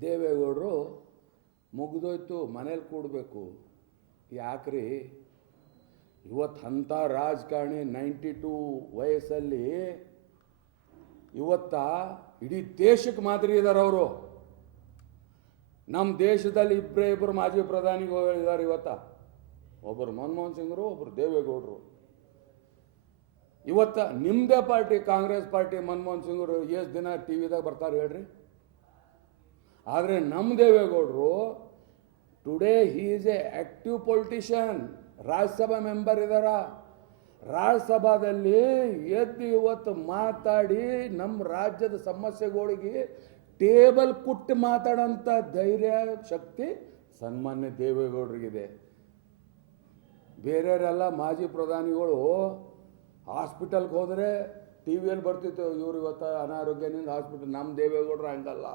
ದೇವೇಗೌಡರು ಮುಗಿದೋಯ್ತು, ಮನೇಲಿ ಕೂಡಬೇಕು. ಯಾಕ್ರಿ? ಇವತ್ತು ಅಂಥ ರಾಜಕಾರಣಿ ನೈಂಟಿ ಟೂ ವಯಸ್ಸಲ್ಲಿ ಇವತ್ತ ಇಡೀ ದೇಶಕ್ಕೆ ಮಾದರಿ ಇದ್ದಾರೆ ಅವರು. ನಮ್ಮ ದೇಶದಲ್ಲಿ ಇಬ್ಬರೇ ಇಬ್ಬರು ಮಾಜಿ ಪ್ರಧಾನಿಗೆ ಹೋಗಿದ್ದಾರೆ ಇವತ್ತ. ಒಬ್ಬರು ಮನಮೋಹನ್ ಸಿಂಗ್ರು ಒಬ್ಬರು ದೇವೇಗೌಡರು. ಇವತ್ತ ನಿಮ್ಮದೇ ಪಾರ್ಟಿ, ಕಾಂಗ್ರೆಸ್ ಪಾರ್ಟಿ ಮನಮೋಹನ್ ಸಿಂಗ್ರು ಎಷ್ಟು ದಿನ ಟಿ ವಿದಾಗ ಬರ್ತಾರೆ ಹೇಳ್ರಿ? ಆದರೆ ನಮ್ಮ ದೇವೇಗೌಡರು today he is a active politician Rajya Sabha member ಇದ್ದಾರ ರಾಜ್ಯಸಭಾದಲ್ಲಿ ಎದ್ದು ಇವತ್ತು ಮಾತಾಡಿ ನಮ್ಮ ರಾಜ್ಯದ ಸಮಸ್ಯೆಗಳಿಗೆ ಟೇಬಲ್ ಕುಟ್ಟು ಮಾತಾಡೋಂಥ ಧೈರ್ಯ, ಶಕ್ತಿ ಸನ್ಮಾನ್ಯ ದೇವೇಗೌಡರಿಗಿದೆ. ಬೇರೆಯವರೆಲ್ಲ ಮಾಜಿ ಪ್ರಧಾನಿಗಳು ಹಾಸ್ಪಿಟಲ್ಗೆ ಹೋದರೆ ಟಿ ವಿಯಲ್ಲಿ ಬರ್ತಿತ್ತು, ಇವರು ಇವತ್ತು ಅನಾರೋಗ್ಯದಿಂದ ಹಾಸ್ಪಿಟಲ್ ನಮ್ಮ ದೇವೇಗೌಡರು ಹಂಗಲ್ಲ.